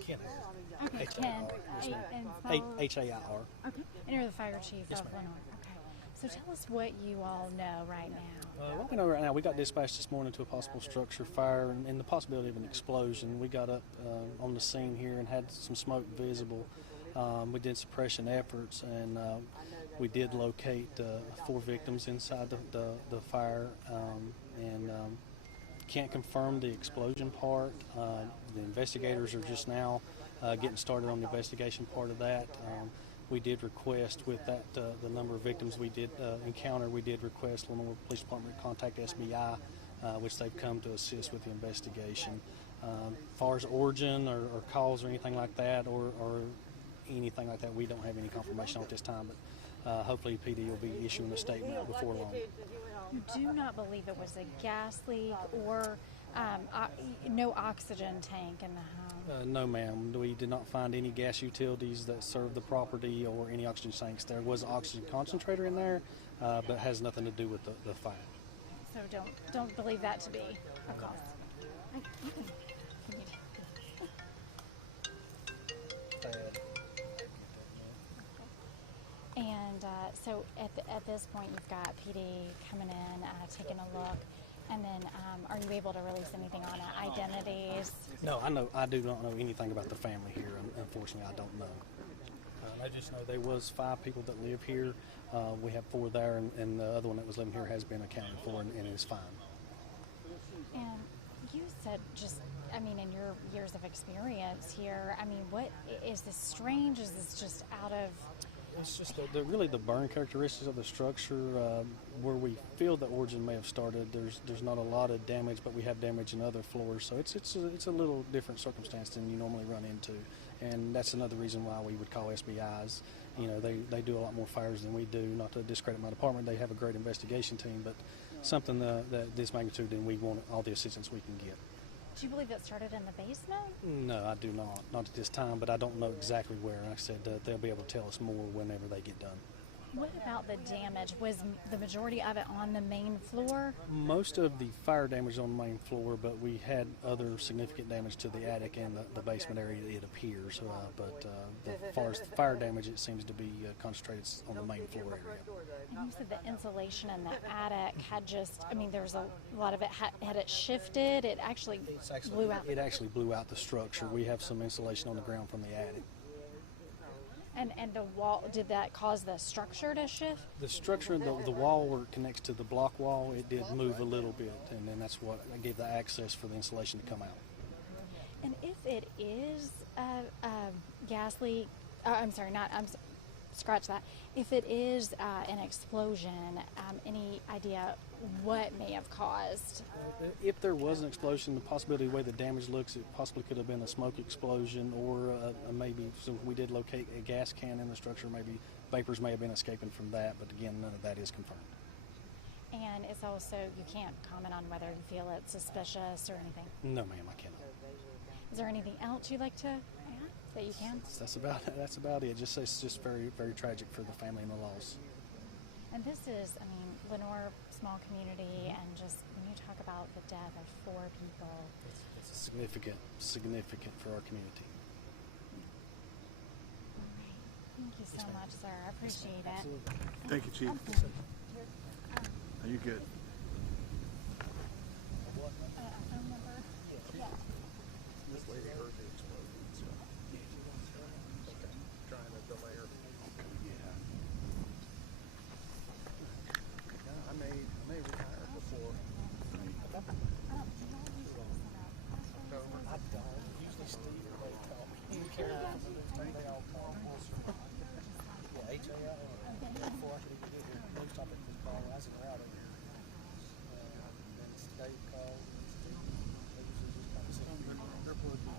Kenneth. Okay, Ken. And H-A-I-R. Okay, and you're the fire chief of Lenoir. Okay, so tell us what you all know right now. What we know right now, we got dispatched this morning to a possible structure fire and the possibility of an explosion. We got up on the scene here and had some smoke visible. We did suppression efforts, and we did locate 4 victims inside the fire, and can't confirm the explosion part. The investigators are just now getting started on the investigation part of that. We did request with that the number of victims we did encounter. We did request Lenoir Police Department contact SBI, which they've come to assist with the investigation. As far as origin or cause or anything like that, or anything like that, we don't have any confirmation at this time. But hopefully, PD will be issuing a statement before long. You do not believe it was a gas leak or no oxygen tank in the home? No, ma'am. We did not find any gas utilities that served the property or any oxygen tanks. There was an oxygen concentrator in there, but has nothing to do with the fire. So don't believe that to be a cause. And so at this point, you've got PD coming in, taking a look, and then are you able to release anything on identities? No, I do not know anything about the family here. Unfortunately, I don't know. I just know there was 5 people that live here. We have 4 there, and the other one that was living here has been accounted for and is fine. And you said in your years of experience here, what is this strange? Is this just out of... It's just really the burn characteristics of the structure. Where we feel the origin may have started, there's not a lot of damage, but we have damage in other floors. So it's a little different circumstance than you normally run into, and that's another reason why we would call SBIs. They do a lot more fires than we do. Not to discredit my department, they have a great investigation team, but something that this magnitude, then we want all the assistance we can get. Do you believe it started in the basement? No, I do not. Not at this time, but I don't know exactly where. Like I said, they'll be able to tell us more whenever they get done. What about the damage? Was the majority of it on the main floor? Most of the fire damage on the main floor, but we had other significant damage to the attic and the basement area, it appears. But as far as the fire damage, it seems to be concentrated on the main floor area. And you said the insulation in the attic had there was a lot of it, had it shifted? It actually blew out? It actually blew out the structure. We have some insulation on the ground from the attic. And the wall, did that cause the structure to shift? The structure, the wall where it connects to the block wall, it did move a little bit, and then that's what gave the access for the insulation to come out. And if it is a gas leak, scratch that. If it is an explosion, any idea what may have caused? If there was an explosion, the possibility of the way the damage looks, it possibly could have been a smoke explosion, or maybe, so we did locate a gas can in the structure, maybe vapors may have been escaping from that, but again, none of that is confirmed. And it's also, you can't comment on whether you feel it's suspicious or anything? No, ma'am, I cannot. Is there anything else you'd like to add that you can? That's about it. It's just very, very tragic for the family and the loss. And this is, Lenoir, small community, and just when you talk about the death of 4 people. It's significant for our community. All right. Thank you so much, sir. I appreciate it. Absolutely. Thank you, Chief. Are you good? A phone number? Yeah. This lady heard the explosion, so trying to delay her. Yeah. I may retire before. I don't. Usually Steve or they call me. They all call me. Yeah, H.A.I. Before I could even get here, they stopped at the call. I was in route over here. Then Dave called. They usually just come and say, they're plugged in.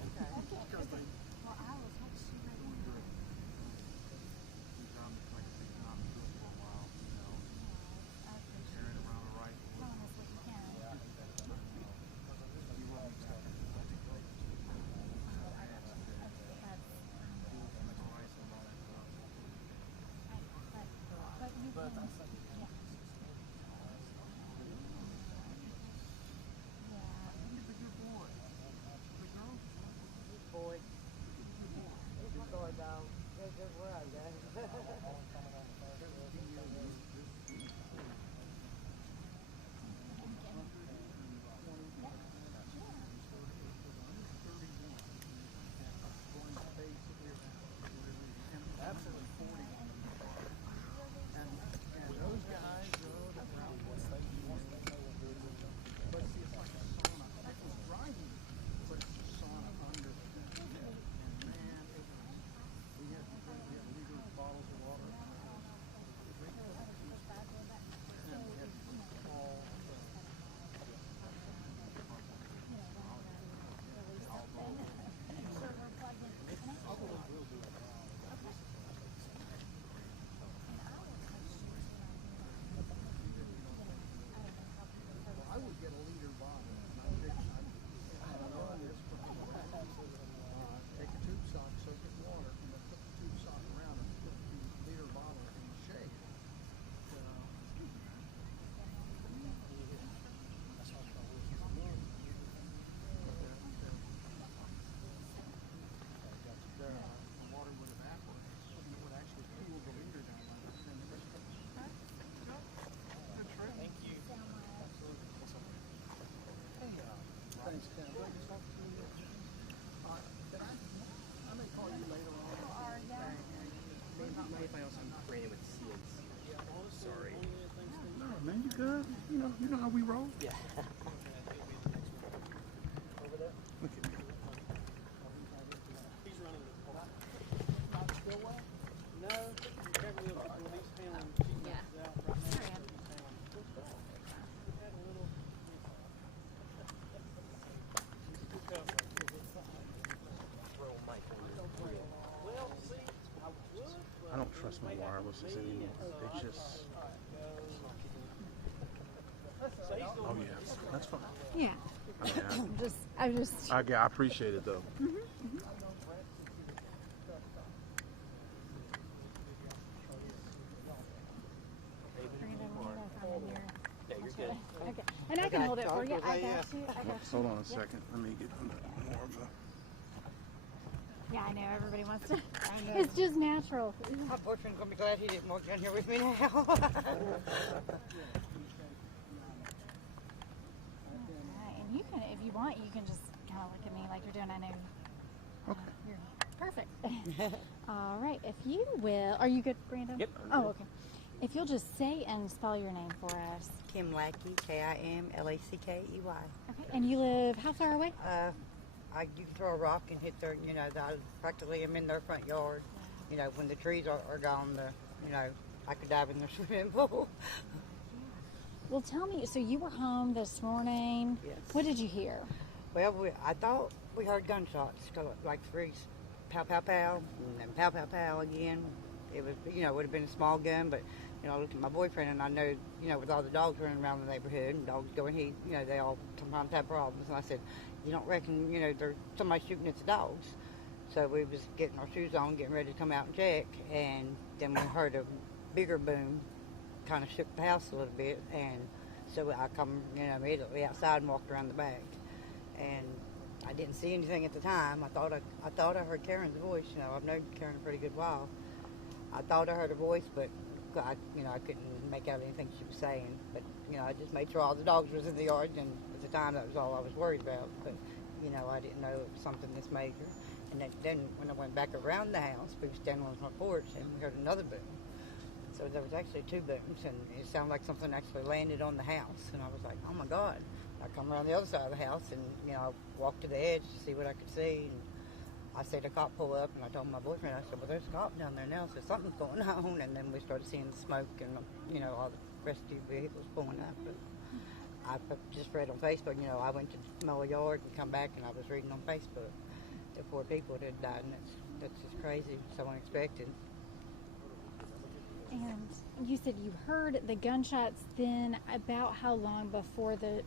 we roll? Yeah. Look at me. He's running the not still well? No, Beverly will he's handling she Yeah. out right now. Sorry. I don't trust my wirelesses anymore. They just. Oh yeah, that's fine. Yeah. I mean, I'm just. I appreciate it though. Yeah, you're good. Okay, and I can hold it for you. I got you. I got you. Hold on a second. Let me get more of a. Yeah, I know everybody wants to. It's just natural. My boyfriend's gonna be glad he didn't walk down here with me now. Okay, and you can, if you want, you can just kind of look at me like you're doing. I know. Okay. You're perfect. All right, if you will, are you good, Brandon? Yep. Oh, okay. If you'll just say and spell your name for us. Kim Lackey, Kimlackey. Okay. And you live how far away? You can throw a rock and hit their, I practically am in their front yard. When the trees are gone, I could dive in their swimming pool. Well, tell me. So you were home this morning. Yes. What did you hear? Well, I thought we heard gunshots go like three, pow, pow, pow, and then pow, pow, pow again. It was, it would have been a small gun, but, I looked at my boyfriend and I know, with all the dogs running around the neighborhood and dogs going, they all sometimes have problems. And I said, you don't reckon, there's somebody shooting at the dogs? So we was getting our shoes on, getting ready to come out and check, and then we heard a bigger boom, kind of shook the house a little bit, and so I come, immediately outside and walked around the back, and I didn't see anything at the time. I thought I heard Karen's voice. I've known Karen a pretty good while. I thought I heard her voice, but I couldn't make out anything she was saying. But I just made sure all the dogs was in the yard, and at the time that was all I was worried about. But I didn't know it was something this major. And then when I went back around the house, we were standing on my porch, and we heard another boom. So there was actually two booms, and it sounded like something actually landed on the house. And I was like, oh my God. I come around the other side of the house, and I walked to the edge to see what I could see. And I said a cop pull up, and I told my boyfriend, I said, well, there's a cop down there now, so something's going on. And then we started seeing the smoke and, all the rescue vehicles pulling up. But I just read on Facebook, I went to mow a yard and come back, and I was reading on Facebook that 4 people had died, and that's just crazy, so unexpected. And you said you heard the gunshots then. About how long before there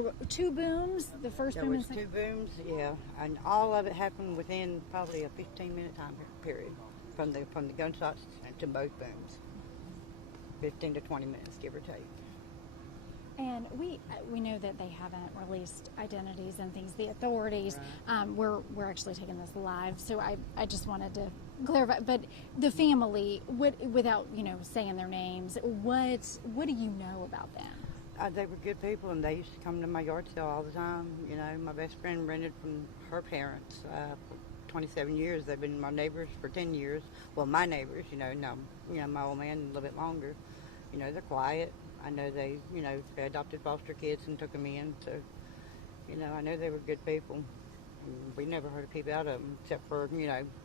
were 2 booms? The first There boom was and 2 booms, yeah, and all of it happened within probably a 15-minute time period from the gunshots to both booms. 15 to 20 minutes, give or take. And we know that they haven't released identities and things. The authorities, Right. We're actually taking this live, so I just wanted to clarify. But the family, without saying their names, what do you know about them? They were good people, and they used to come to my yard sale all the time. My best friend rented from her parents for 27 years. They've been my neighbors for 10 years. Well, my neighbors, now, my old man a little bit longer. They're quiet. I know they adopted foster kids and took them in. So, I know they were good people. And we never heard a peep out of them, except for,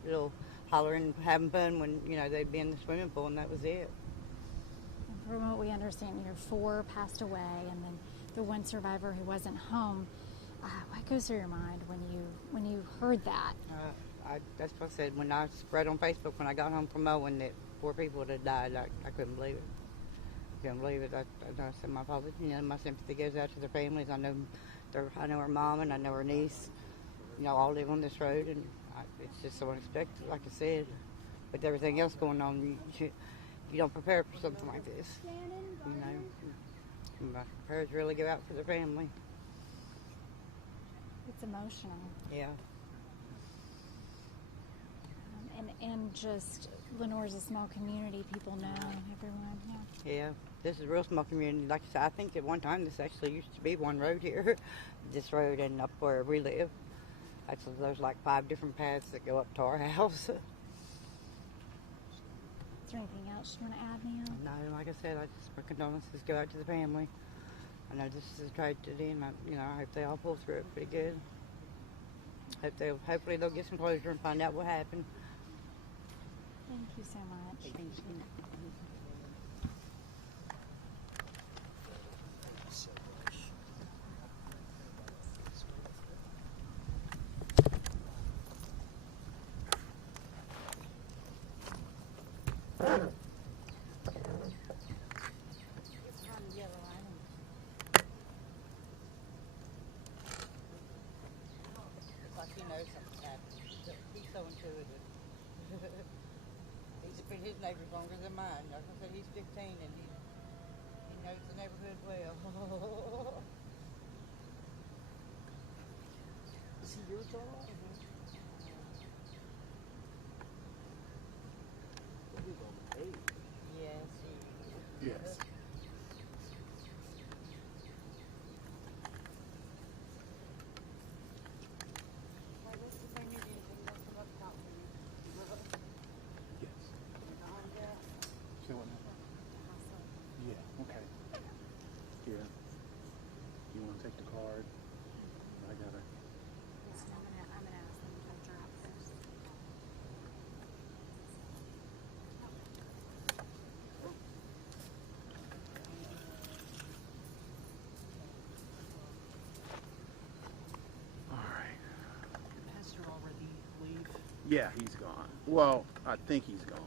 little hollering, having fun when, they'd be in the swimming pool, and that was it. From what we understand, 4 passed away, and then the one survivor who wasn't home. What goes through your mind when you heard that? That's what I said. When I read on Facebook when I got home from mowing that 4 people had died, I couldn't believe it. I couldn't believe it. I said my father, my sympathy goes out to their families. I know her mom and I know her niece. All live on this road, and it's just so unexpected, like I said. With everything else going on, you don't prepare for something like this. My prayers really go out for their family. It's emotional. Yeah. And just Lenoir's a small community. People know everyone. Yeah, this is a real small community. Like I said, I think at one time this actually used to be one road here, this road and up where we live. Actually, there's like 5 different paths that go up to our house. Is there anything else you want to add, Neil? No, like I said, my condolences go out to the family. I know this is a tragedy, and I hope they all pull through it pretty good. Hopefully they'll get some closure and find out what happened. Thank you so much. Thank you. It's like he knows something happened. He's so intuitive. He's been his neighbors longer than mine. Like I said, he's 15 and he knows the neighborhood well. Is he your dog? He's on the page. Yes, he is. Yes. Yes. Say what now? Yeah, okay. Here. You want to take the card? I got her. I'm gonna ask them to drop this. All right. Pastor already leave? Yeah, he's gone. Well, I think he's gone.